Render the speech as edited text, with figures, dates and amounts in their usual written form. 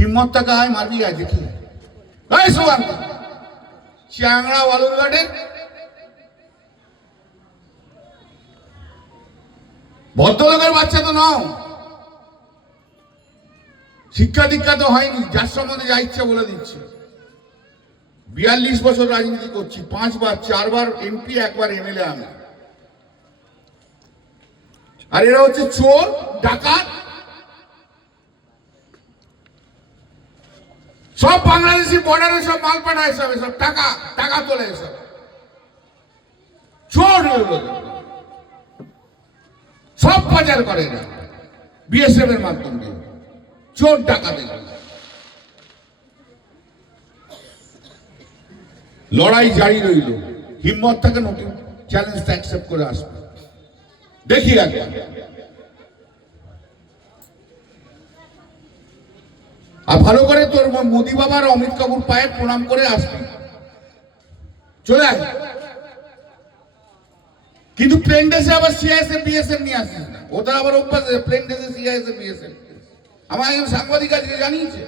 हिम्मत तक आए मार भी आए देखिए চ্যাংড়া বালুরঘাটে ভদ্রলোকের বাচ্চা তো নাও, শিক্ষা দীক্ষা তো হয়নি, যার সম্বন্ধে যা ইচ্ছা বলে দিচ্ছে। 42 বছর রাজনীতি করছি, 5 বার 4 বার এমপি, 1 বার এমএলএ আমি। আর এরা হচ্ছে চোর ডাকাত, সব বাংলাদেশি বর্ডারে সব মাল পাঠায়, সব এসব টাকা টাকা তোলে, এসব চোর সব পাচার করে এরা বিএসএফ এর মাধ্যমে, চোর ডাকাত। লড়াই জারি রইল, হিম্মত থাকে নতুন চ্যালেঞ্জটা অ্যাকসেপ্ট করে আসবে। দেখি একবার আর ভালো করে তোর মোদি বাবার অমিত কাপুর পায়ে প্রণাম করে আসবি, চলে আয়। কিন্তু প্লেন ড্রেসে আবার সিআইএসএফ বিএসএফ নিয়ে আসিস না, ওদের আবার অভ্যাস প্লেন ড্রেসে সিআইএসএফ বিএসএফ। আমার একজন সাংবাদিক আজকে জানিয়েছে